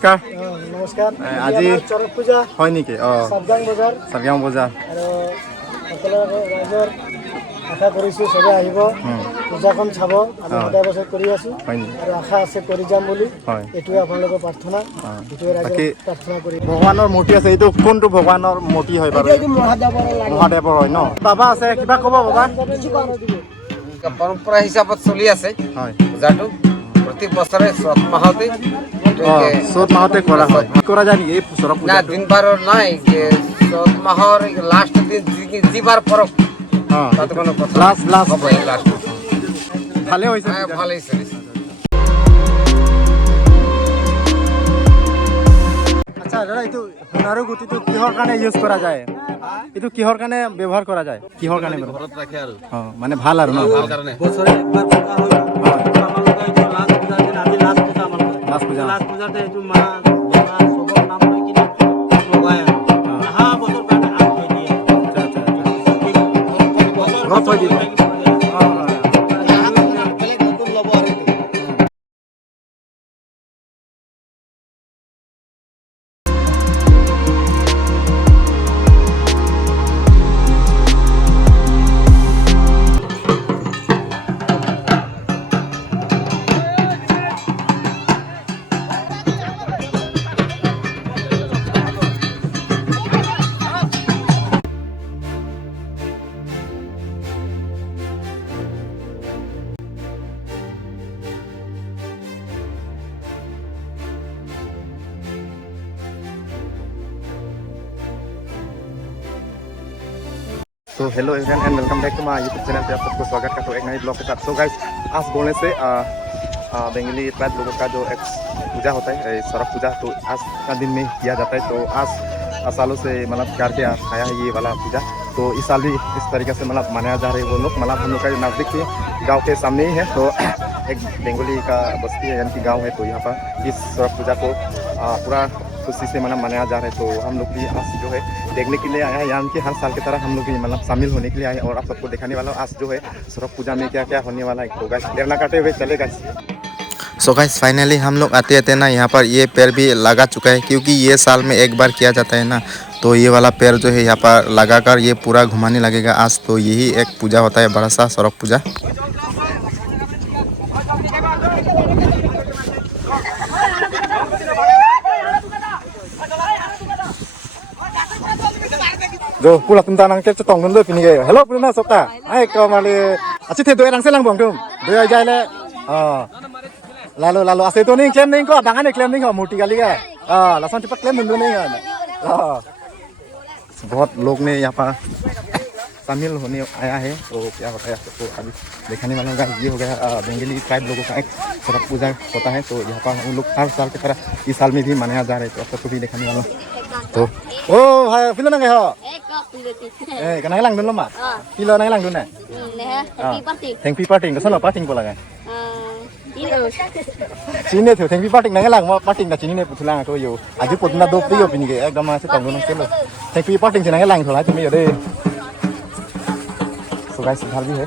নমস্কাৰ আজি চৰক পূজা হয় নেকি? চাবগাং বজাৰ আৰু সকলো ৰাইজৰ আশা কৰিছোঁ চবে আহিব পূজাখন চাব। আমি সদায় বছৰ কৰি আছোঁ আৰু আশা আছে কৰি যাম বুলি। এইটোৱে আপোনালোকৰ প্ৰাৰ্থনা, এইটোৱে ৰাইজৰ প্ৰাৰ্থনা কৰি। ভগৱানৰ মূৰ্তি আছে, এইটো কোনটো ভগৱানৰ মূৰ্তি হয় বাৰু? মহাদেৱৰ হয় ন? বাবা আছে, কিবা ক'ব বাবা? পৰম্পৰা হিচাপত চলি আছে পূজাটো প্ৰতি বছৰে চ'ত মাহতে কৰা হয়। কৰা যায় নেকি এই চৰক পূজা? না দিন বাৰৰ নাই, চ'ত মাহৰ লাষ্ট দিন যিবাৰ পৰক তাতে কোনো কথা লাষ্ট ভালে হৈছে, ভালেই চলিছে। আচ্ছা দাদা, এইটো সোণাৰু গুটিটো কিহৰ কাৰণে ইউজ কৰা যায়? এইটো কিহৰ কাৰণে ব্যৱহাৰ কৰা যায়? কিহৰ কাৰণে ঘৰত ৰাখে আৰু মানে ভাল আৰু ন? ভাল কাৰণে বছৰে একবাৰ পূজা হয়। লাষ্ট পূজাতে এইটো মা দেৱা সবৰ নাম লৈ কিনে লগায় আৰু আহা বছৰ কাৰণে হাত থৈ দিয়ে। ঘৰত থৈ দিয়ে। বেলেগ নতুন ল'ব আৰু এইটো। तो hello everyone and welcome back to my YouTube channel पे आप सबको स्वागत करता हूँ एक नए ब्लॉग के साथ। सो गाइस, आज बोलने से बेंगली ट्राइब लोगों का जो एक पूजा होता है सरक पूजा, तो आज का दिन में किया जाता है। तो आज सालों से मतलब करके आया है ये वाला पूजा। तो इस साल भी इस तरीके से मतलब मनाया जा रहा है वो लोग। मतलब हम लोग का नज़दीक के गाँव के सामने ही है, तो एक बेंगोली का बस्ती है यानी कि गाँव है। तो यहाँ पर इस सरक पूजा को पूरा खुशी से मतलब मनाया जा रहा है। तो हम लोग भी आज जो है देखने के लिए आया है, यानी कि हर साल की तरह हम लोग भी मतलब शामिल होने के लिए आए हैं और आप सबको दिखाने वाला हूँ आज जो है सरक पूजा में क्या क्या होने वाला है। तो गाइस देर ना काटे हुए चले गाइस। सो गाइस फाइनली हम लोग आते आते ना यहाँ पर ये पेड़ भी लगा चुका है, क्योंकि ये साल में एक बार किया जाता है ना। तो ये वाला पेड़ जो है यहाँ पर लगाकर ये पूरा घुमाने लगेगा आज। तो यही एक पूजा होता है, बड़ा सा सरक पूजा। जो पुला तुम तानांग के चतोंग नंदो पिनी गए हेलो पुना सप्ता आई कमाले अच्छी थे दो रंग से लंग बोंग तुम दो जाइले लालो लालो आसे तो नहीं क्लेम नहीं को बांगा नहीं क्लेम नहीं हो मूर्ति गाली का लासन टिपक क्लेम नंदो नहीं है। बहुत लोग ने यहाँ पर शामिल होने आया है। तो क्या होता है आपको अभी दिखाने वाला होगा। ये हो गया बेंगली ट्राइब लोगों का एक सरक पूजा होता है। तो यहाँ पर हम लोग हर साल की तरह इस साल में भी मनाया जा रहा है। तो आप सबको भी दिखाने वाला। तो ओ भाई फिलो ना गए हो cái này lăng đúng không ạ? Kilo này lăng đúng này. Thành phi parting có sao là parting của là cái? Chín này thử thành phi parting này lăng mà parting là chín này phụ lăng tôi yêu. À chứ phụ là đốt tiêu vì cái em đâm sẽ tổng luôn cái luôn. Thành phi parting thì này lăng thôi lại thì bây giờ đây. So guys, thằng gì hết?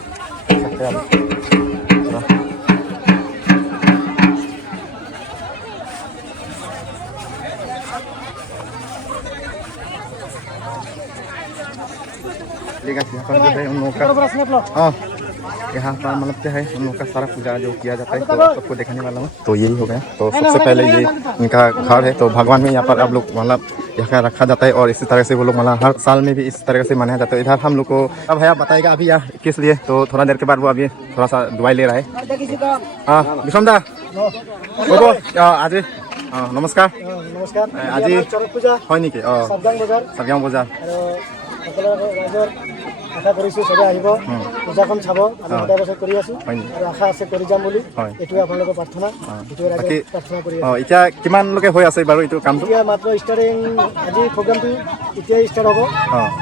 यहाँ पर जो है उन लोगों का यहाँ पर मतलब क्या है उन लोगों का सारा पूजा जो किया जाता है। तो सबको दिखाने वाला हूँ। तो यही हो गया। तो सबसे पहले ये इनका घर है। तो भगवान में यहाँ पर आप लोग मतलब यहाँ रखा जाता है और इसी तरह से वो लोग मतलब हर साल में भी इस तरह से मनाया जाता है। इधर हम लोग को अब भैया बताएगा अभी यहाँ किस लिए। तो थोड़ा देर के बाद वो अभी थोड़ा सा दवाई ले रहा है। हाँ विषम दा आज नमस्कार आज চৰক পূজা হয় নেকি? চাবগাং বজাৰ সকলো ৰাইজৰ আশা কৰিছোঁ চবে আহিব পূজাখন চাব। আমি সদায় বছৰ কৰি আছোঁ আৰু আশা আছে কৰি যাম বুলি। এইটোৱে আপোনালোকৰ প্ৰাৰ্থনা, এইটোৱে ৰাইজৰ প্ৰাৰ্থনা কৰি আছোঁ। এতিয়া কিমানলৈকে হৈ আছে বাৰু এইটো কামটো? এতিয়া মাত্ৰ ষ্টাৰ্টিং, আজি প্ৰগ্ৰামটো এতিয়াই ষ্টাৰ্ট হ'ব।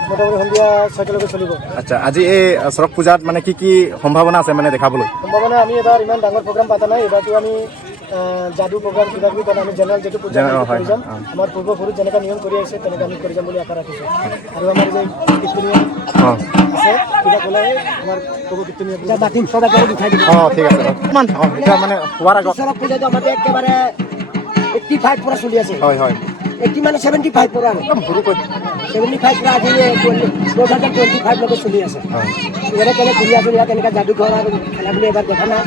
মোটামুটি সন্ধিয়া 6টালৈকে চলিব। আচ্ছা, আজি এই চৰক পূজাত মানে কি কি সম্ভাৱনা আছে মানে দেখাবলৈ? সম্ভাৱনা আমি এবাৰ ইমান ডাঙৰ প্ৰগ্ৰাম পতা নাই। এবাৰটো আমি जादू प्रोग्राम किबा किबि কৰা আমি জেনেৰেল যেটো পূজা কৰি যাম। আমাৰ পূৰ্বপুৰুষ যেনেকা নিয়ম কৰি আহিছে তেনেকা আমি কৰি যাম বুলি আশা ৰাখিছোঁ। আৰু আমাৰ যে কীৰ্তনীয় আছে কিবা ক'লে আমাৰ ক'ব কীৰ্তনীয় পূজা বাতিম সদায় কৰি উঠাই দিব। ঠিক আছে মান এটা মানে হোৱাৰ আগত চৰক পূজাটো আমাদের একেবাৰে 85 পৰা চলি আছে হয় হয় 80 মানে 75 পৰা আৰু একদম সৰু কৈ 75 পৰা আজি 2025 লৈকে চলি আছে হয় ইয়াতে কেনে ঘূৰি আছোঁ ইয়াত এনেকুৱা যাদুঘৰ আৰু খেলা বুলি এবাৰ দেখা নাই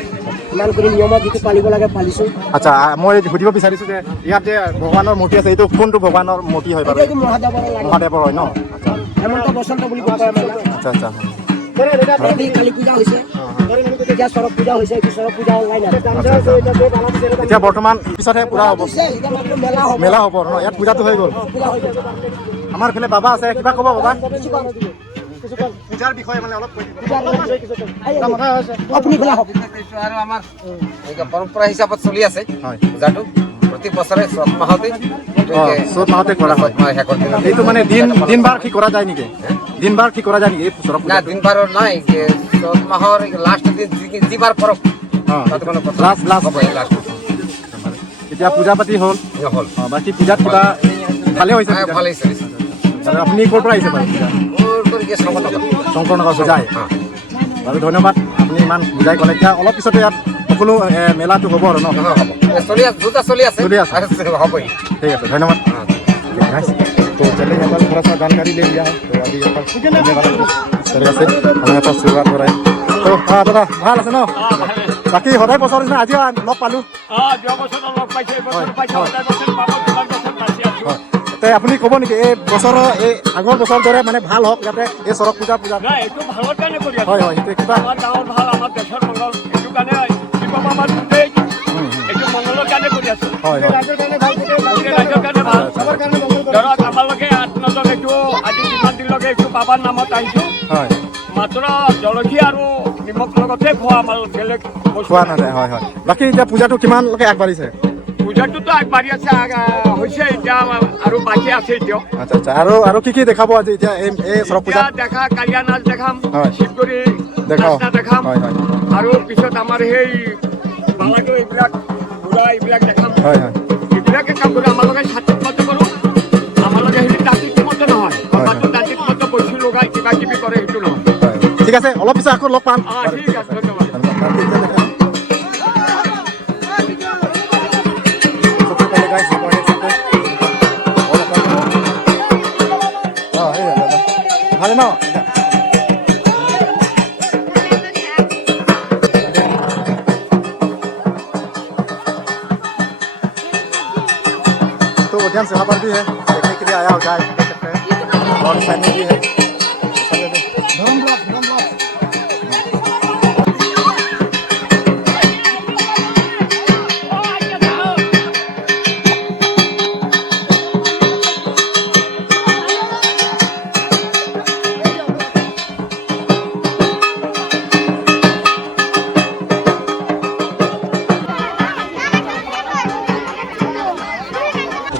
ইমান কৰি নিয়মত যিটো পালিব লাগে পালিছোঁ আচ্ছা মই সুধিব বিচাৰিছোঁ যে ইয়াত যে ভগৱানৰ মূৰ্তি আছে এইটো কোনটো ভগৱানৰ মূৰ্তি হয় বাৰু এইটো মহাদেৱৰ লাগে মহাদেৱৰ হয় ন আচ্ছা হেমন্ত বসন্ত বুলি কয় আমাৰ আচ্ছা আচ্ছা ৰাতি কালী পূজা হৈছে এতিয়া চৰক পূজা হৈছে এইটো চৰক পূজা অনলাইন এতিয়া বৰ্তমান পিছতহে পূৰা হ'ব এতিয়া মাত্ৰ মেলা হ'ব মেলা হ'ব ন ইয়াত পূজাটো হৈ গ'ল পূজা হৈ যাব আমাৰ এইফালে বাবা আছে কিবা ক'ব বাবা পূজাৰ বিষয়ে মানে অলপ কৈ দিব আপুনি খোলা হওক আৰু আমাৰ পৰম্পৰা হিচাপত চলি আছে হয় পূজাটো প্ৰতি বছৰে চ'ত মাহতে চ'ত মাহতে কৰা হয় শেষৰ দিনা এইটো মানে দিন বাৰ ঠিক কৰা যায় নেকি দিন বাৰ ঠিক কৰা যায় নেকি এই চৰক না দিন বাৰৰ নাই চ'ত মাহৰ লাষ্ট দিন যিবাৰ পৰক তাতে কোনো কথা লাষ্ট হ'ব লাষ্ট এতিয়া পূজা পাতি হ'ল হ'ল বাকী পূজাত কিবা ভালে হৈছে ভালেই চলিছে আৰু আপুনি ক'ৰ পৰা আহিছে বাৰু পূজা শংকৰনগৰ পূজাই বাৰু ধন্যবাদ আপুনি ইমান বুজাই ক'লে এতিয়া অলপ পিছতে ইয়াত সকলো মেলাটো হ'ব আৰু ন চলি আছে দুটা চলি আছে चलिए হ'বই ठीक है सर धन्यवाद तो चलिए यहाँ पर थोड़ा सा जानकारी ले लिया है तो अभी यहाँ पर घूमने वाला इस तरह से हम यहाँ पर शुरुआत हो रहा है तो हाँ दादा ভাল আছে ন বাকী সদায় বছৰ নিচিনা আজিও লগ পালোঁ তে আপুনি ক'ব নেকি এই বছৰৰ এই আগৰ বছৰৰ দৰে মানে ভাল হওক যাতে এই চৰক পূজা হয় হয় সেইটো কিবা হয় হয় বাবাৰ নামত আহিছোঁ হয় মাত্ৰ জলকীয়া আৰু নিমখ লগতে খোৱা আমাৰ বেলেগ খোৱা নাযায় হয় হয় বাকী এতিয়া পূজাটো কিমানলৈকে আগবাঢ়িছে পূজাটোতো আগবাঢ়ি আছে হৈছে এতিয়া আৰু বাকী আছে এতিয়াও আচ্ছা আচ্ছা আৰু কি দেখাব আজি এতিয়া এই চৰক পূজা দেখা কালিয়া নাচ দেখাম হয়। শিৱগুৰি দেখাও নাচ দেখাম হয় হয় আৰু পিছত আমাৰ সেই বালাটো এইবিলাক ঘোঁৰা এইবিলাক দেখাম হয় হয় এইবিলাকে কাম কৰি আমালোকে ছাত্ৰীত মত কৰোঁ আমালোকে হেৰি দাঁতিত মত নহয় আমাৰতো দাঁতিত মত পইচা লগাই কিবা কিবি কৰে সেইটো নহয় হয় ঠিক আছে অলপ পিছত আকৌ লগ পাম ঠিক আছে ধন্যবাদ ভালে ন तो ऑडियंस यहाँ पर भी है देखने के लिए आया होगा देख सकते हैं और फैमिली भी है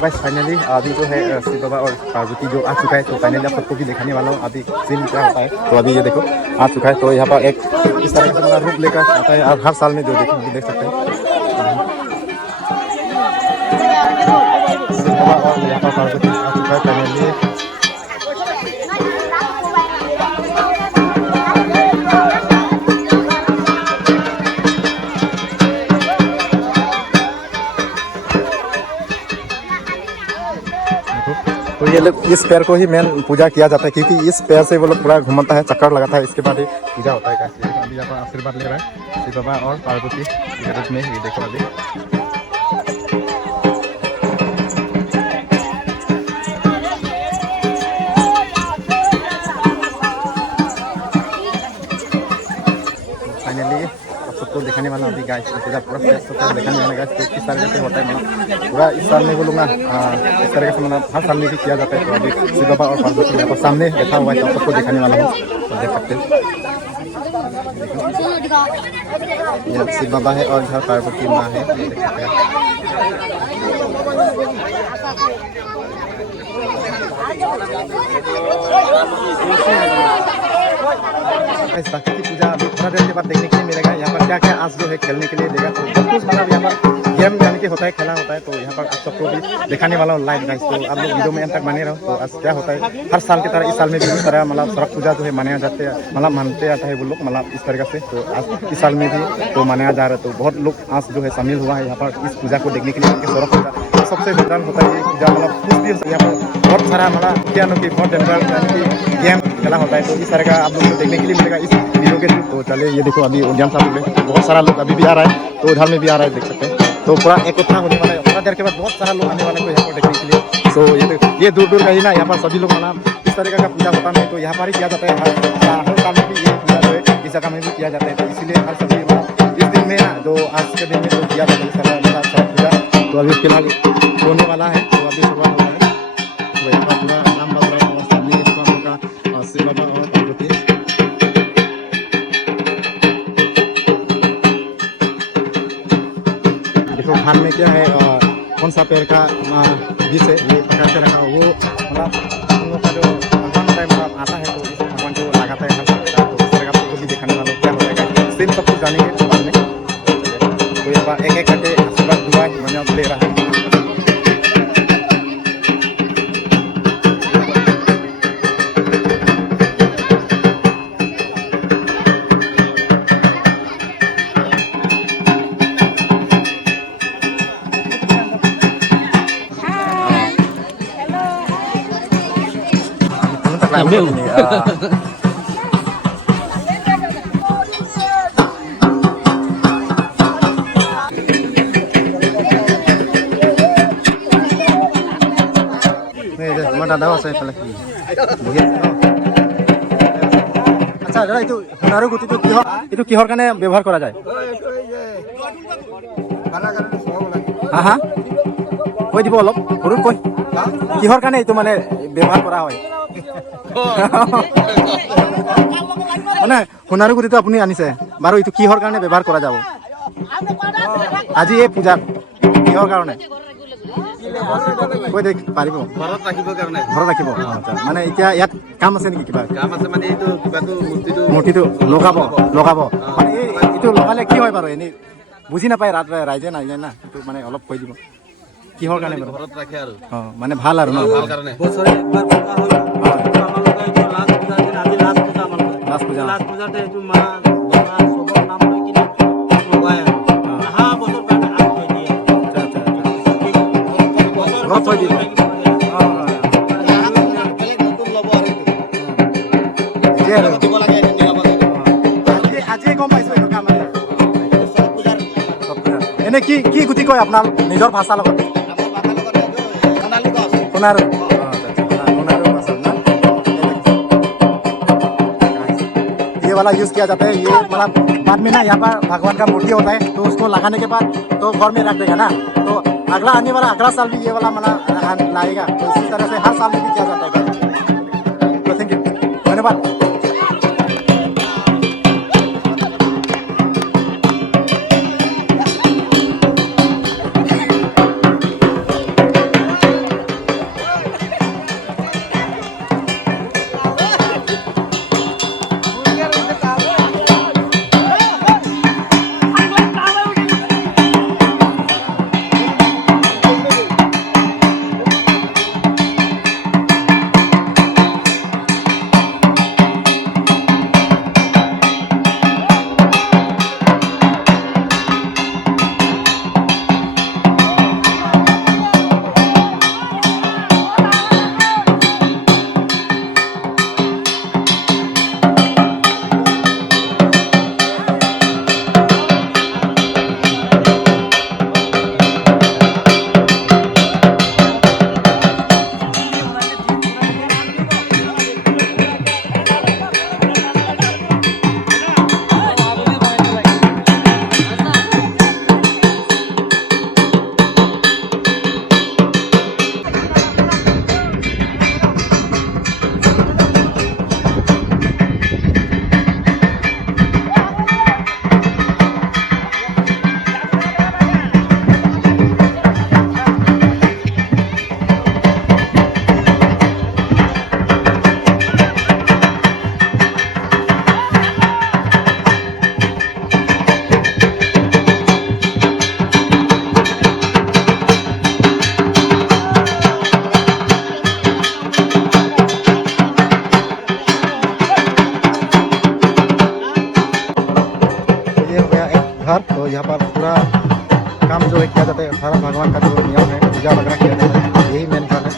गाइस फाइनली अभी जो है शिव बाबा और पार्वती जो आ चुका है तो फाइनली आप सबको भी दिखाने वाला हूँ अभी सीन क्या होता है तो अभी ये देखो आ चुका है तो यहाँ पर एक इस तरह का रूप लेकर आता है और हर साल में जो देखो देख सकते हैं शिव बाबा और यहाँ पर पार्वती आ चुका है फाइनली तो ये लोग इस पैर को ही मेन पूजा किया जाता है क्योंकि इस पैर से वो लोग पूरा घूमता है चक्कर लगाता है इसके बाद ही पूजा होता है अभी यहाँ पर आशीर्वाद ले रहा है शिव बाबा और पार्वती के रूप में ये देखो अभी फाइनली आप सबको दिखाने वाला अभी गाइस पूजा पूरा दिखाने वाला गाइस किस तरह से होता है पूरा इस साल में बोलूँगा इस तरह से मतलब हर साल में भी किया जाता है तो अभी शिव बाबा और पार्वती यहाँ पर सामने बैठा हुआ है तो आप सबको दिखाने वाला हूँ तो देख सकते हैं यहाँ शिव बाबा है और इधर पार्वती माँ है देख सकते हैं बाकी की पूजा अभी थोड़ा देर के बाद देखने के लिए मिलेगा यहाँ पर क्या क्या आज जो है खेलने के लिए देगा तो सब कुछ मतलब यहाँ पर गेम जाने के होता है खेला होता है तो यहाँ पर आप सबको भी दिखाने वाला हूँ लाइव गाइस तो आप लोग वीडियो में अंत तक बने रहो तो आज क्या होता है हर साल की तरह इस साल में भी इस तरह मतलब सड़क पूजा जो है मनाया जाते हैं मतलब मानते आता है वो लोग मतलब इस तरीके से तो आज इस साल में भी तो मनाया जा रहा है तो बहुत लोग आज जो है शामिल हुआ है यहाँ पर इस पूजा को देखने के लिए सड़क पूजा सबसे बेहतर होता है ये पूजा मतलब कुछ भी यहाँ पर बहुत सारा मतलब क्या नो कि बहुत जनरल गेम खेला होता है। तो इस तरह का आप लोग को देखने के लिए मिलेगा इस वीडियो के थ्रू। तो चले ये देखो अभी उद्यान साहब में बहुत सारा लोग अभी भी आ रहा है, तो उधर में भी आ रहा है, देख सकते हैं। तो पूरा एकत्र होने वाला है, थोड़ा देर के बाद बहुत सारा लोग आने वाले हैं यहाँ पर देखने के लिए। तो ये दूर दूर का ही ना यहाँ पर सभी लोग मतलब इस तरह का पूजा होता नहीं, तो यहाँ पर ही किया जाता है। हर साल में भी ये पूजा जो है इस जगह में भी किया जाता है। तो इसीलिए हर सभी इस दिन में ना जो आज के दिन में तो किया जाता है सरस्वती पूजा। तो अभी फिलहाल होने वाला है, तो अभी शुरुआत हो रहा है। तो यहाँ पर पूरा नाम बाबा और सामने इसका शिव बाबा और पार्वती। देखो खान में क्या है, कौन सा पेड़ का बीज है ये पकड़ के रखा वो मतलब हम लोग का जो भगवान होता है मतलब आता है, तो इस भगवान को लगाता है हर साल। तो इस तरह का आपको भी दिखाने वाला क्या होता है सेम सब कुछ जानेंगे बाद में। तो यहाँ पर एक एक करके आशीर्वाद दुआ बना ले रहा है। দাদাও আছে এইফালে বহি আছে ন। আচ্ছা দাদা এইটো সোণাৰু গুটিটো কিহৰ কাৰণে ব্যৱহাৰ কৰা যায়? হা হা কৈ দিব অলপ সৰু কৈ কিহৰ কাৰণে এইটো মানে ব্যৱহাৰ কৰা হয়? মানে সোণাৰু গুটিটো আপুনি আনিছে বাৰু, এইটো কিহৰ কাৰণে ব্যৱহাৰ কৰা যাব আজি এই পূজাত? কিহৰ কাৰণে কৈ দেখ পাৰিব? ঘৰত ৰাখিবৰ কাৰণে। ঘৰত ৰাখিব মানে এতিয়া ইয়াত কাম আছে নেকি? কিবা কাম আছে মানে এইটো কিবাটো মূৰ্তিটো লগাব মানে এইটো লগালে কি হয় বাৰু? এনেই বুজি নাপায় ৰাইজে নাজানে না, এইটো মানে অলপ কৈ দিব কিহৰ কাৰণে বাৰু? ঘৰত ৰাখে আৰু মানে ভাল আৰু ন ভাল কাৰণে। বছৰে একবাৰ পূজা হয়, আমালোকে এইটো লাষ্ট পূজাতে এইটো মা গণা সবৰ নাম লৈ কিনে লগায় আৰু হা বছৰ কাৰণে আগ থৈ দিয়ে। ঘৰত থৈ দিয়ে আজি গম পাইছো এইটো কাম মানে এনে কি কি গুটি কয় আপোনাৰ নিজৰ ভাষাৰ লগত? সোণাৰু ये वाला यूज किया जाता है। ये मतलब बाद में ना यहाँ पर भगवान का मूर्ति होता है, तो उसको लगाने के बाद तो घर में रख देगा ना, तो अगला साल भी ये वाला मतलब लाएगा। तो इसी तरह से हर साल में भी किया जाता है। तो थैंक यू, धन्यवाद। घर, तो यहाँ पर पूरा काम जो है किया जाता है। जाता है, सारा भगवान का जो नियम है पूजा वगैरह किया जाता है, यही मेन फल है।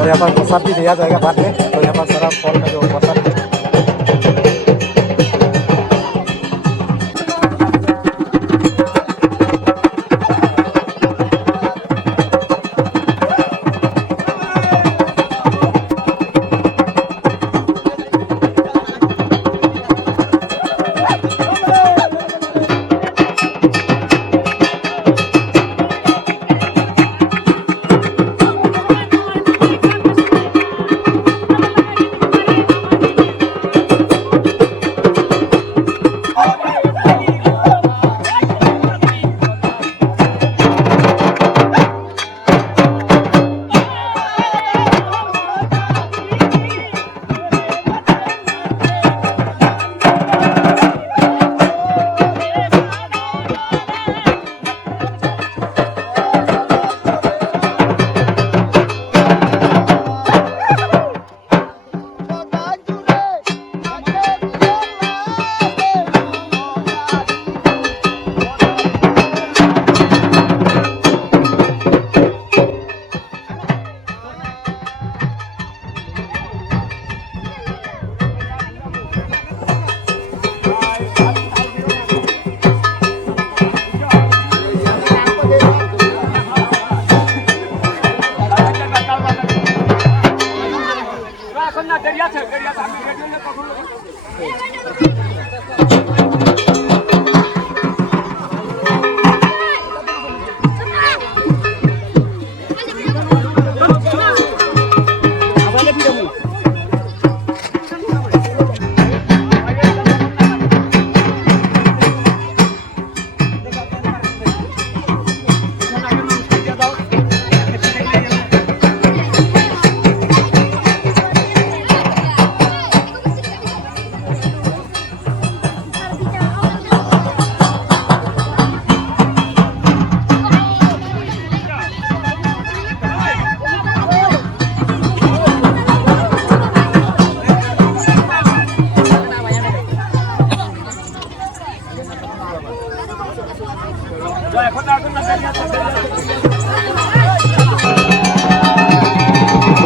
और यहाँ पर प्रसाद भी दिया जाएगा बाद में, तो यहाँ पर सारा फल का जो प्रसाद है।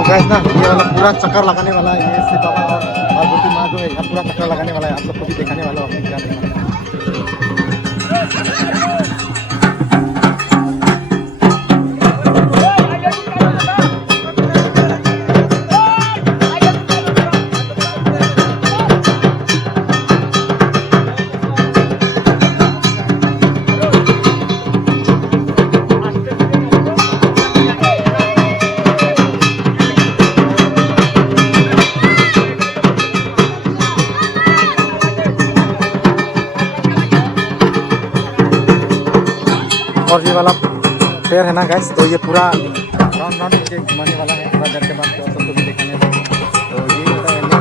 गाइस ना ये वाला पूरा चक्कर लगाने वाला है, ये शिव बाबा और पार्वती माँ जो है यहाँ पूरा चक्कर लगाने वाला है, आप सबको भी दिखाने वाला हूँ क्या देखना है। और ये वाला पैर है ना गैस, तो ये पूरा राउंड राउंड मुझे घुमाने वाला है थोड़ा देर के बाद, तो सबको भी दिखाने वाला है। तो ये होता है मेन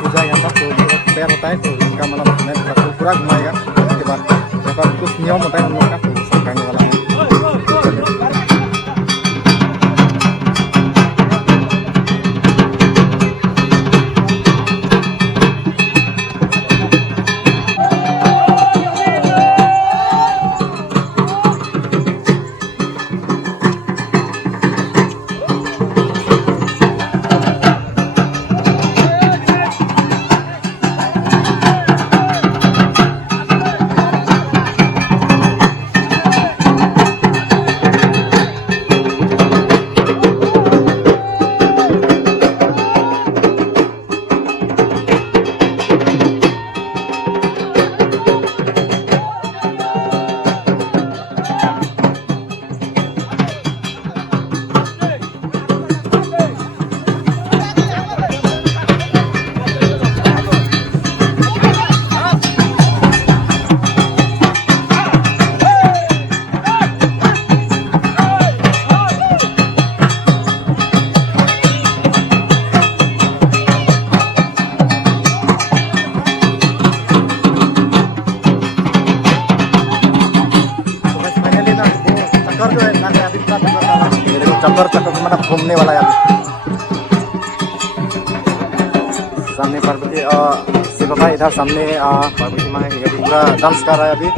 पूजा यहाँ पर, तो ये एक पैर होता है, तो इसका मतलब मेन सबको पूरा घुमाएगा। उसके बाद यहाँ पर कुछ नियम होता है उन लोग का, तो सिखाने वाला है। चक्कर चक्कर मतलब घूमने वाला है। अभी सामने पार्वती और शिव तो भाई इधर सामने पार्वती माँ है, ये अभी पूरा डांस कर रहा है अभी।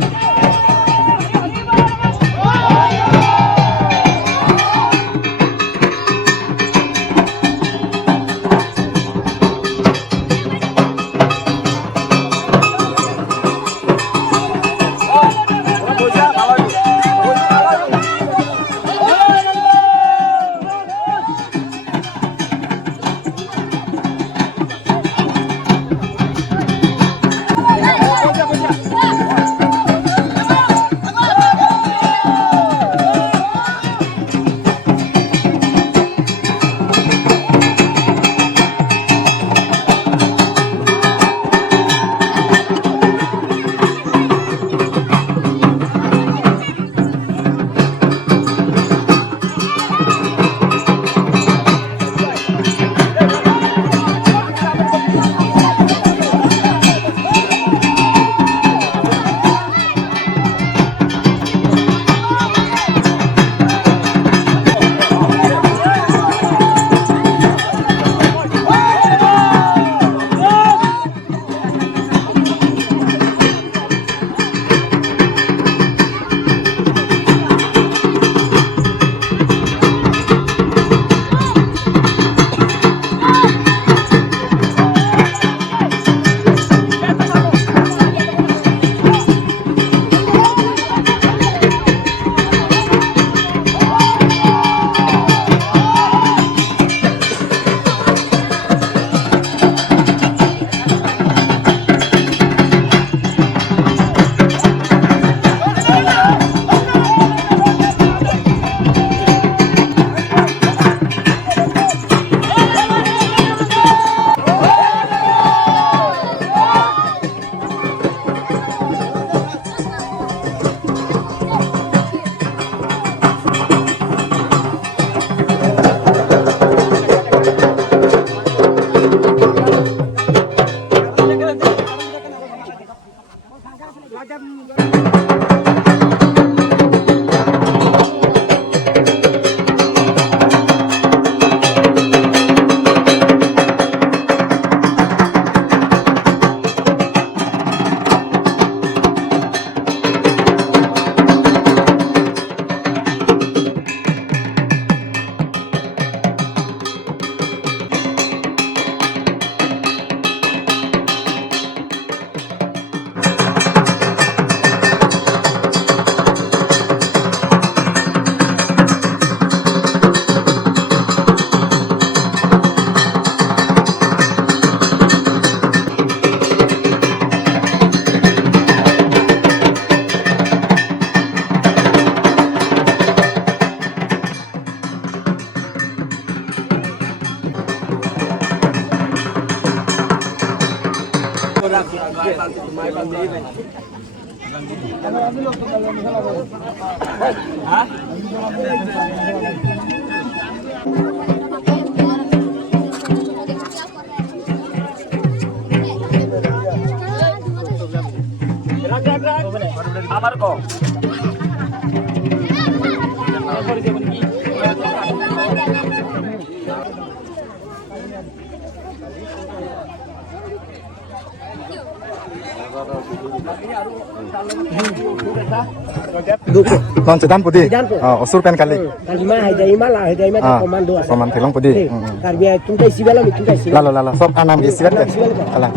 Non sedang putih. Osur pen kali. Kalima hajaima lah hajaima komando asa. Paman telong putih. Karbia tuntai sibala mi tuntai sibala. Lalu sob anam di sibat. Kalah.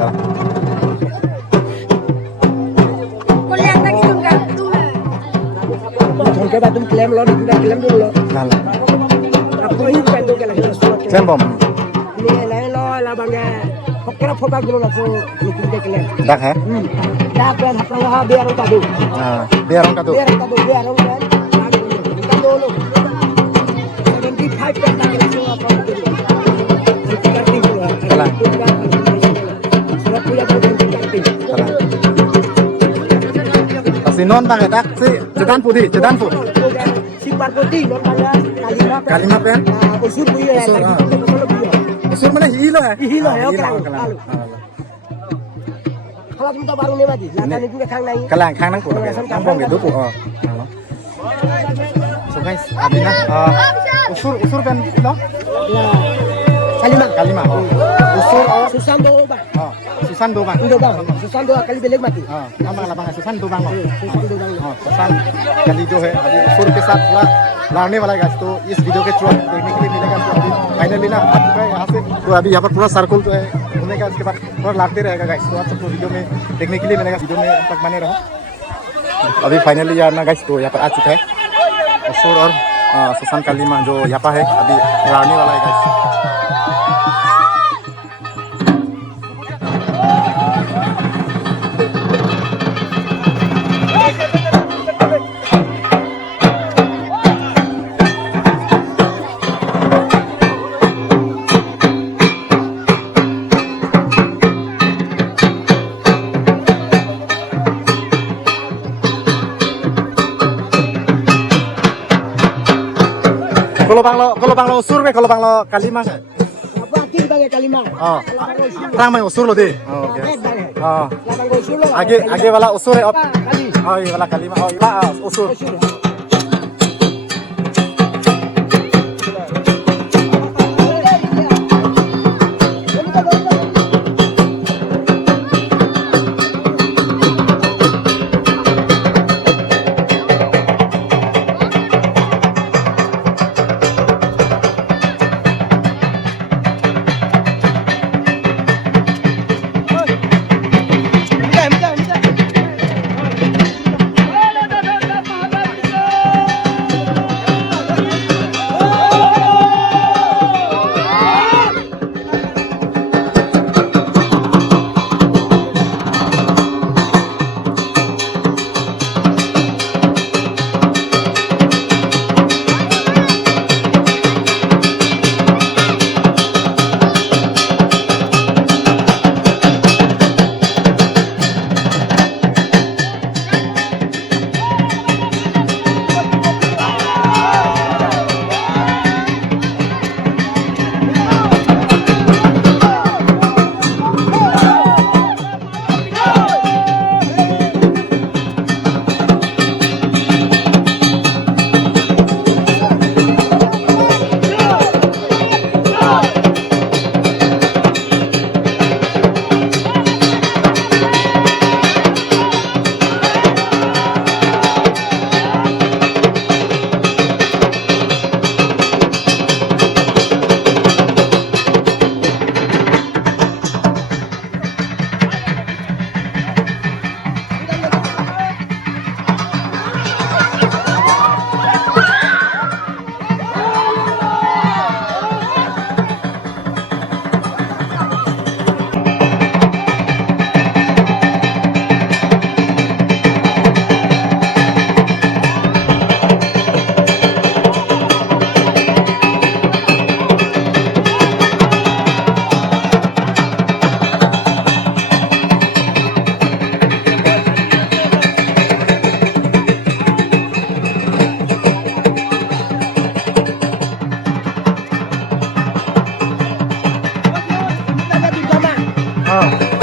Tungke batum klaim lo tuntai klaim dulu lo. Lalu. Apa ini pendo kala kala suat. Klaim bom. Ini lain lo la bangga. Pokoknya fokus dulu langsung tuntai klaim. Dak ha? Dak kan apa biar orang kado. Biar orang kado. Biar orang kan. Kado lo. 75 peta langsung apa itu. Karting dulu. Kalah. Surat punya karting. Non bang dak si sedan putih. Sipar putih non bangga Kalima pen. Usur punya ya. Usur mana hilo ya? Hilo ya kalau. Kalau kita baru nih mati, lakukan itu kang naik. Kalang kang nang pun. Kampung gitu pun. So guys, abis na usur pen ilo? Kalima. Usur और Susan do bang. Susan do bang. Do bang. Susan do kali beleg mati. nama lah bang Susan do bang Susan do bang. Susan कली जो है अभी उसुर के साथ पूरा लड़ने वाला है तो इस वीडियो के थ्रू देखने के लिए मिलेगा तो अभी फाइनली ना आ चुका है यहाँ से तो अभी यहाँ पर पूरा सर्कल जो है घूमेगा उसके बाद पूरा लड़ते रहेगा गाइस तो आप सबको वीडियो में देखने के लिए मिलेगा वीडियो में अब तक बने रहो अभी फाइनली यार ना गाइस तो यहाँ पर आ चुका है असुर और सुशांत कालीमा जो यहाँ पर है अभी लड़ने वाला है guys kalau bang lo usur be kalau bang lo kalima Apa kiri bang kalima? Rang mai usur lo deh आगे वाला usur है ये वाला kalima usur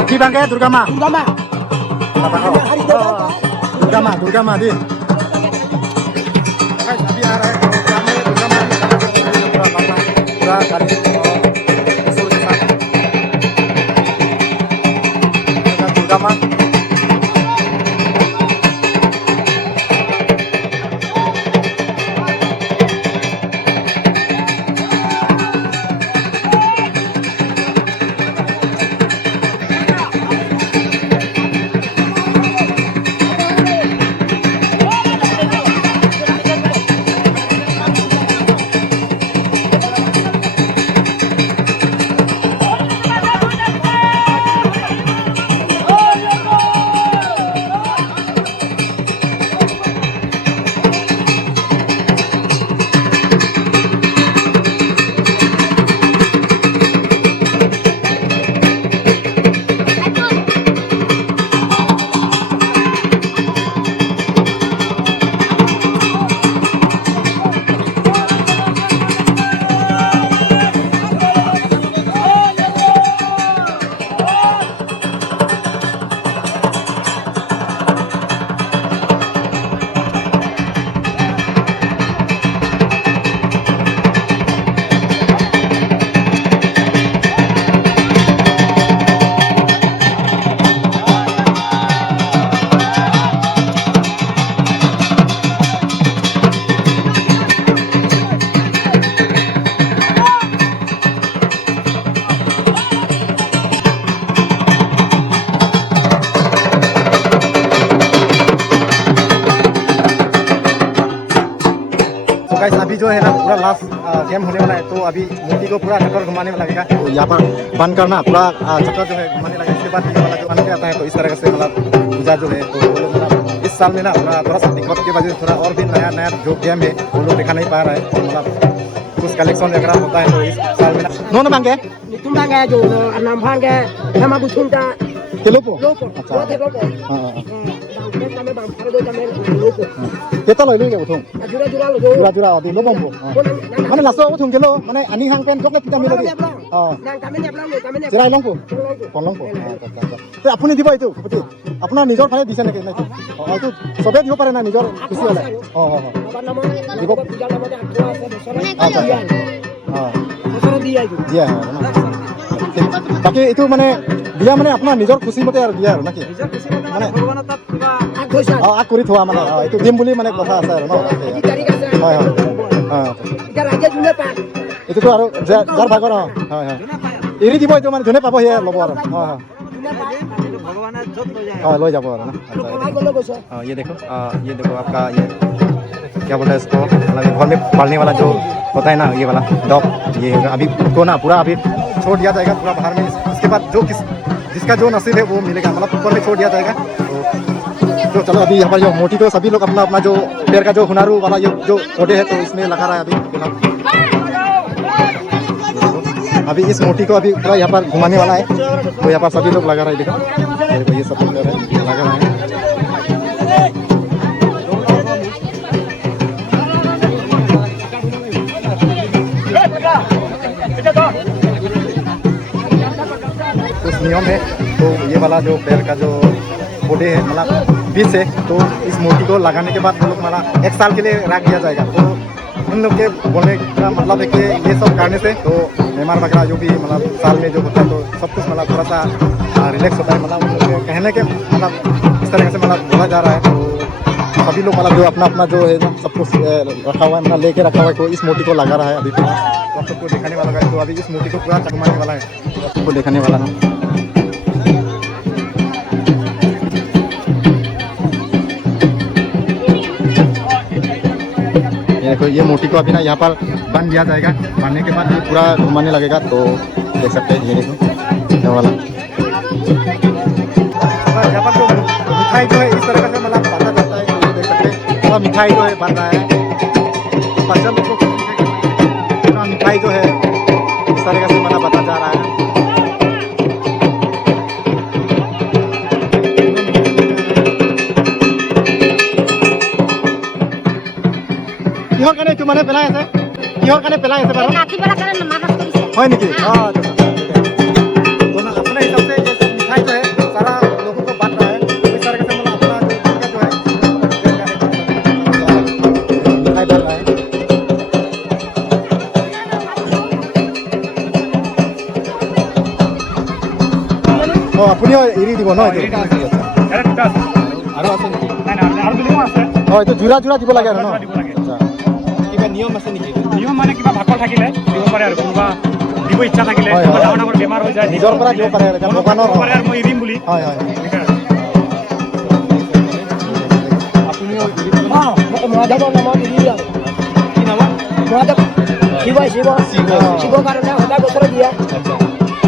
Di bang kayak Durga Ma. Durga Ma. Hari Durga Ma, Durga Ma di. Guys, अभी आ रहा है Durga Ma पूरा गाड़ी उसुर के साथ Durga Ma गाइस अभी जो है ना पूरा लास्ट गेम होने वाला है, तो अभी मूर्ति को पूरा चक्कर घुमाने में लगेगा। तो यहाँ पर बंद करना पूरा चक्कर जो है घुमाने लगेगा। इसके बाद ये वाला जो बन के आता है, तो इस तरह से मतलब पूजा जो है तो वो लोग मतलब इस साल में ना थोड़ा सा दिक्कत की वजह से थोड़ा और भी नया नया जो गेम है वो लोग दिखा नहीं पा रहा है। तो मतलब कुछ कलेक्शन वगैरह होता है, तो इस साल में ना नोन मांगे Tumbang jo nam phang ke nama buchun ta kilo को lopo. अच्छा Lo the lopo. हाँ Bang kame bang phang do kame lopo. kita loy loy ke utung Jura jura lo jo. jura jura di lo bombo mana laso utung kilo mana ani hang pen jokle kita milo di Nang kame ne blang lo kame ne. jerai longko kolongko তো আপুনি দিব এইটো কপতি আপোনাৰ নিজৰ ফালে দিছে নেকি নাকি এইটো সবে দিব পাৰে না নিজৰ খুশি হলে Apa nama? দিব Puja nama de akwa se besore. আচ্ছা Dia. Besore dia itu. দিয়া হয় না বাকি এইটো মানে দিয়া মানে আপোনাৰ নিজৰ খুশি মতে আৰু দিয়া আৰু নাকি মানে Akhosa. আগ কৰি থোৱা মানে এইটো দিম বুলি মানে কথা আছে আৰু ন Di tarik ase. হয় হয় হয় Kita raja june pa. এইটোতো আৰু যাৰ ভাগৰ হয় হয় এৰি দিব এইটো মানে যোনে পাব সেয়া ল'ব আৰু হয় হয় हाँ लो जाओ ना अच्छा ये देखो आपका ये क्या बोलते हैं इसको मतलब घर में पालने वाला जो होता है ना ये वाला डॉग ये अभी उसको ना पूरा अभी छोड़ दिया जाएगा पूरा बाहर में। इसके बाद जो जिसका जो नसीब है वो मिलेगा मतलब ऊपर में छोड़ दिया जाएगा। तो चलो अभी यहाँ पर जो मोटी तो सभी लोग अपना अपना जो पैर का जो हुनारू वाला ये जो छोटे है तो इसमें लगा रहा है अभी इस मोटी को अभी पूरा यहाँ पर घुमाने वाला है। तो यहाँ पर सभी लोग लगा रहा है देखो ये सब लोग लगा रहा है। कुछ नियम है तो ये वाला जो पैर का जो बॉडी है मतलब बीच है तो इस मोटी को लगाने के बाद हम लोग मतलब 1 साल के लिए रख दिया जाएगा। तो उन लोग के बोलने का मतलब है कि ये सब करने से तो बीमार वगैरह जो भी मतलब साल में जो होता है तो सब कुछ मतलब थोड़ा सा रिलैक्स होता है। मतलब उन लोग के कहने के मतलब इस तरह से मतलब बोला जा रहा है। तो सभी लोग मतलब जो अपना अपना जो है सब कुछ रखा हुआ है मतलब लेके रखा हुआ है। तो इस मोटी को लगा रहा है अभी पूरा तो आप सबको दिखाने वाला है। तो अभी इस मोटी को पूरा चकमाने वाला है तो आप सबको दिखाने वाला है। देखो ये मोटी को अभी ना यहाँ पर बांध दिया जाएगा। बांधने के बाद ये पूरा घुमाने लगेगा। तो देख सकते हैं ये देखो ये वाला यहाँ पर जो मिठाई जो है इस तरह का मतलब बांधा जाता है। तो ये देख सकते हैं पूरा मिठाई जो है बन रहा है। बच्चा लोग को पूरा मिठाई जो है इस तरह से मतलब बता जा रहा है। কিহৰ কাৰণে এইটো মানে পেলাই আছে কিহৰ কাৰণে পেলাই আছে বাৰু নাতি পেলা কাৰণে মাছ কৰিছে হয় নেকি तो अपने हिसाब से ये सब मिठाई जो है सारा लोगों को बांट रहा है। तो इस तरह से मतलब अपना जो जो है मिठाई डाल रहा है। আপুনিও এৰি দিব ন এইটো আৰু আছে নেকি এইটো জোৰা জোৰা দিব লাগে আৰু ন কিবা নিয়ম আছে নেকি নিয়ম মানে কিবা ভাকৰ থাকিলে দিব পাৰে আৰু কোনোবা দিব ইচ্ছা থাকিলে ডাঙৰ ডাঙৰ বেমাৰ হৈ যায় নিজৰ পৰা দিব পাৰে আৰু ভগৱানৰ পাৰে আৰু মই এৰিম বুলি হয় হয় আপুনিও মহাদেৱৰ নামত এৰি দিয়া কি নাম মহাদেৱ শিৱ শিৱ কাৰণে সদায় বছৰে দিয়া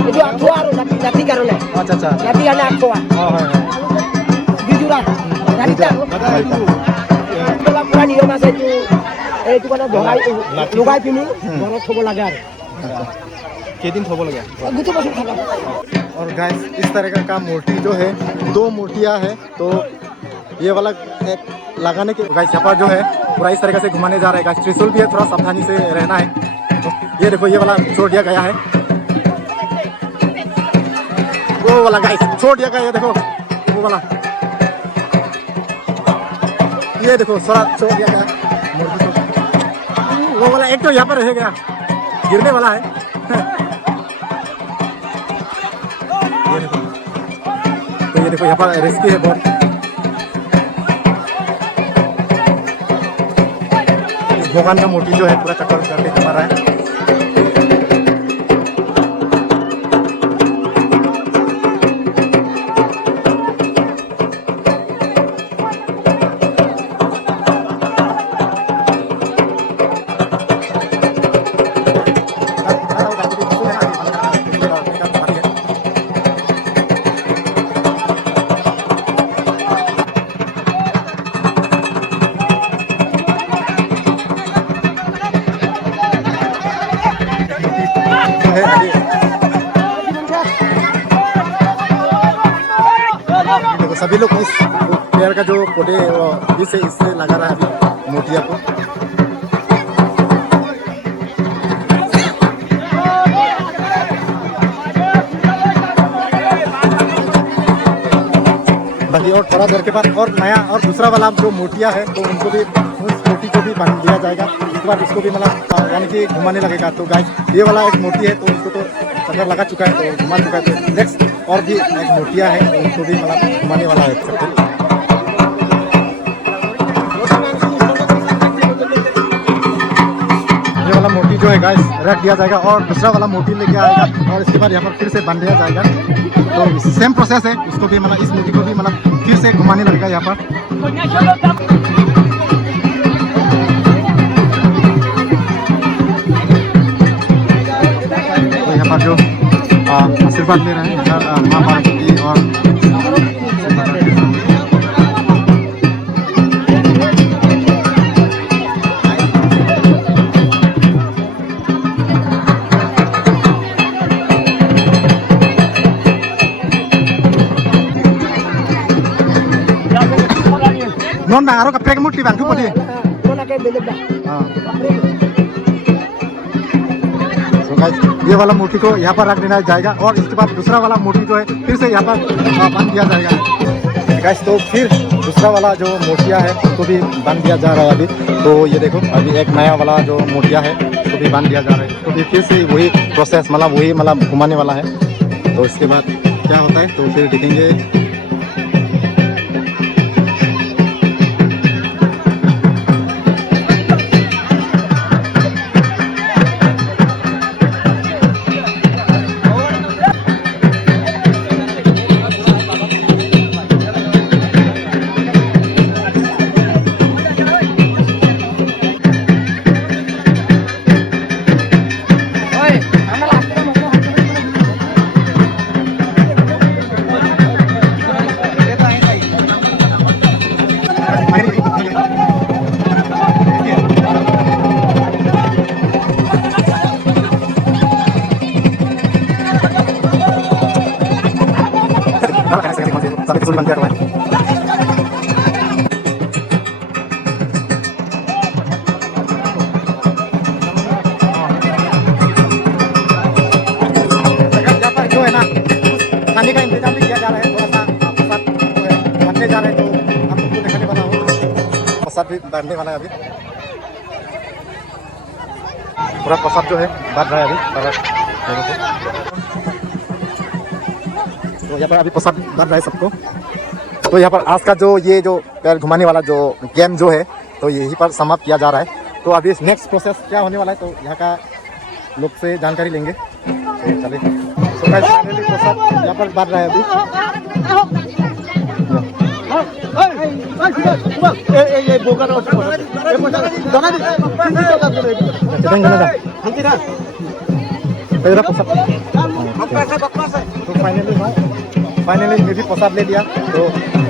এইটো আঁঠুৱা আৰু জাতি কাৰণে আচ্ছা আচ্ছা জাতি কাৰণে আঁঠুৱা হয় হয় বিজোৰা জাতিটা পুৰা নিয়ম আছে এইটো কাৰণে ভৰাই লগাই পিনি ঘৰত থ'ব লাগে আৰু केदिन थोबो लगे গোটেই বছৰ থাকা और गाइस इस तरह का मूर्ति जो है 2 मूर्तियां है। तो ये वाला एक लगाने के गाइस यहाँ पर जो है पूरा इस तरीके से घुमाने जा रहा है। गाइस त्रिशूल भी है थोड़ा सावधानी से रहना है। तो ये देखो ये वाला छोड़ दिया गया है वो वाला गाइस छोड़ दिया गया है देखो वो वाला ये देखो थोड़ा छोड़ दिया गया मूर्ति को वो वाला एक तो यहाँ पर रह गया गिरने वाला है तो ये देखो यहाँ पर रिस्की है बहुत। भगवान का मूर्ति जो है पूरा चक्कर करके घुमा रहा है। सभी लोग इस पेड़ का जो पौधे इससे लगा रहा है अभी मोटिया को। बाकी और थोड़ा देर के बाद और नया और दूसरा वाला जो मोटिया है तो उनको भी उस मोटी को भी बांध दिया जाएगा। इसके बाद उसको भी मतलब यानी कि घुमाने लगेगा। तो गाइस ये वाला एक मोटी है तो उसको तो चक्कर लगा चुका है तो घुमा चुका है। तो नेक्स्ट और भी एक मोटिया है तो उनको भी मतलब घुमाने वाला है। ये वाला मोटी जो है गाइस रख दिया जाएगा और दूसरा वाला मोटी लेके आएगा और इसके बाद यहाँ पर फिर से बांध दिया जाएगा। तो सेम प्रोसेस है, उसको भी मतलब इस मोटी को भी मतलब फिर से घुमाने लगेगा यहाँ पर। तो यहाँ पर जो आशीर्वाद ले रहे हैं माँ पार्वती और non bang aro kaprek muti bang tuh padi. So guys ये वाला मोटी को यहाँ पर रख देना जाएगा और इसके बाद दूसरा वाला मोटी जो है फिर से यहाँ पर बांध दिया जाएगा। गाइस तो फिर दूसरा वाला जो मोटिया है उसको भी बांध दिया जा रहा है अभी। तो ये देखो अभी एक नया वाला जो मोटिया है उसको भी बांध दिया जा रहा है। तो फिर से वही प्रोसेस मतलब घुमाने वाला है। तो इसके बाद क्या होता है तो फिर देखेंगे। जो है ना खाने का इंतजाम भी किया जा रहा है। थोड़ा सा प्रसाद बनने जा रहे हैं तो आप लोग को दिखाने वाला हूँ। प्रसाद भी बनने वाला है अभी। पूरा प्रसाद जो है बन रहा है अभी। तो यहाँ पर अभी प्रसाद बन रहा है सबको। तो यहाँ पर आज का जो ये जो पैर घुमाने वाला जो गेम जो है तो यहीं पर समाप्त किया जा रहा है। तो अभी नेक्स्ट प्रोसेस क्या होने वाला है तो यहाँ का लोग से जानकारी लेंगे। तो चलिए तो गाइस फाइनली प्रसाद यहाँ पर बन रहा है अभी। तो फाइनली मैं भी प्रसाद ले लिया। तो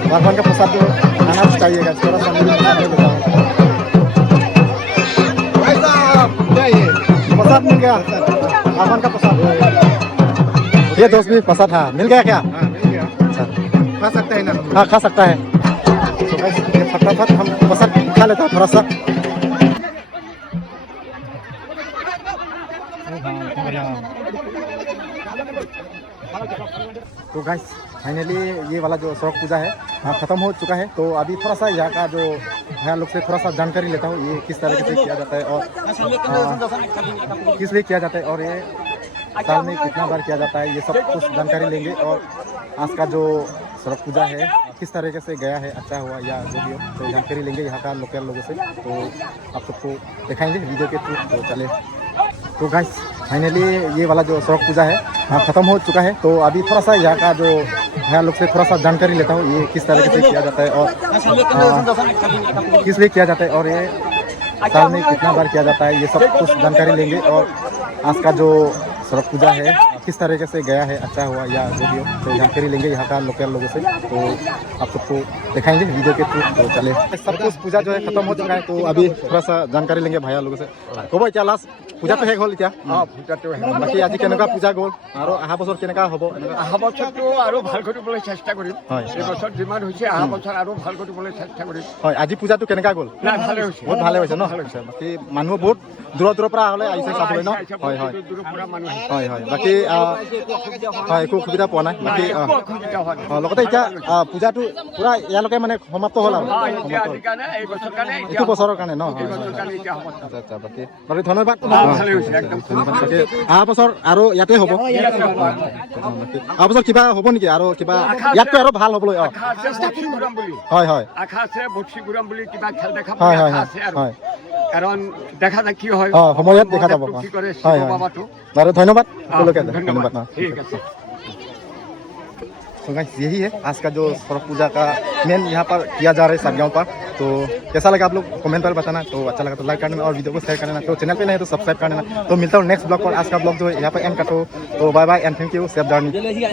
भगवान का प्रसाद जो खाना चाहिएगा थोड़ा सा प्रसाद ले लेता हूँ। प्रसाद मिल गया भगवान का प्रसाद। ये दोस्त भी प्रसाद हाँ मिल गया क्या? मिल गया। अच्छा खा सकता है ना? हाँ खा सकता है। तो फटाफट हम प्रसाद खा लेते हैं थोड़ा सा। तो गाइस फाइनली ये वाला जो सड़क पूजा है ख़त्म हो चुका है। तो अभी थोड़ा सा यहाँ का जो भैया लोग से थोड़ा सा जानकारी लेता हूँ ये किस तरीके से किया जाता है और किस लिए किया जाता है और ये साल में कितना बार किया जाता है ये सब कुछ जानकारी लेंगे। और आज का जो सड़क पूजा है किस तरीके से गया है, अच्छा हुआ या जो भी हो तो जानकारी लेंगे यहाँ का लोकल लोगों से। तो आप सबको दिखाएंगे वीडियो के थ्रू। तो चले तो गाइस फाइनली ये वाला जो सड़क पूजा है ख़त्म हो चुका है। तो अभी थोड़ा सा यहाँ का जो भैया लोग से थोड़ा सा जानकारी लेता हूँ ये किस तरीके से किया जाता है और किस लिए किया जाता है और ये साल में कितना बार किया जाता है ये सब कुछ जानकारी लेंगे। और आज का जो सड़क पूजा है किस तरीके से गया है, अच्छा हुआ या जो भी हो तो जानकारी लेंगे यहाँ का लोकल लोगों से। तो आप सबको दिखाएंगे वीडियो के थ्रू। तो चले सब कुछ पूजा जो है ख़त्म हो चुका है। तो अभी थोड़ा सा जानकारी लेंगे भैया लोगों से। को भाई क्या लास्ट পূজাটো শেষ হ'ল এতিয়া পূজাটো বাকী আজি কেনেকুৱা পূজা গ'ল আৰু অহা বছৰ কেনেকুৱা হ'ব এনেকুৱা অহা বছৰটো আৰু ভাল কৰিবলৈ চেষ্টা কৰিম হয়। এই বছৰ যিমান হৈছে অহা বছৰ আৰু ভাল কৰিবলৈ চেষ্টা কৰিম হয় আজি পূজাটো কেনেকুৱা গ'ল নাই ভালে হৈছে বহুত ভালে হৈছে ন আচ্ছা, বাকী মানুহ বহুত দূৰৰ দূৰৰ পৰা হ'লে আহিছে চাবলৈ ন হয় হয় দূৰৰ পৰা মানুহ আহিছে। হয় হয় বাকী হয় একো অসুবিধা পোৱা নাই বাকী একো অসুবিধা হোৱা নাই। লগতে এতিয়া পূজাটো পূৰা ইয়ালৈকে মানে সমাপ্ত হ'ল আৰু এতিয়া আজিৰ কাৰণে এই বছৰ কাৰণে এইটো বছৰৰ কাৰণে ন এই বছৰ কাৰণে এতিয়া হ'ব আচ্ছা আচ্ছা বাকী বাকী ধন্যবাদ ভালে হৈছে একদম ধন্যবাদ বাকী অহা বছৰ আৰু ইয়াতে হ'ব বাকী অহা বছৰ কিবা হ'ব নেকি আৰু কিবা ইয়াতকৈ আৰু ভাল হ'বলৈ অঁ আশা আছে বক্সি ঘূৰাম বুলি হয় হয় আশা আছে বক্সি ঘূৰাম বুলি কিবা খেল দেখাম হয়, বুলি হয়, আশা হয়, আছে আৰু হয়। কাৰণ দেখা যাক কি হয় সময়ত দেখা যাব কি কৰে হয় শিৱ হয় বাবাটো বাৰু ধন্যবাদ সকলোকে ধন্যবাদ ধন্যবাদ ঠিক আছে तो गाइस यही है आज का जो सरक पूजा का मेन यहाँ पर किया जा रहा है सब गाँव पर तो कैसा लगा आप लोग कमेंट पर बताना तो अच्छा लगा तो लाइक करना और वीडियो को शेयर करना तो चैनल पे नहीं तो सब्सक्राइब करना तो मिलता हूँ नेक्स्ट ब्लॉग पर आज का ब्लॉग जो है यहाँ पर एंड करता हूँ तो bye bye and thank you safe journey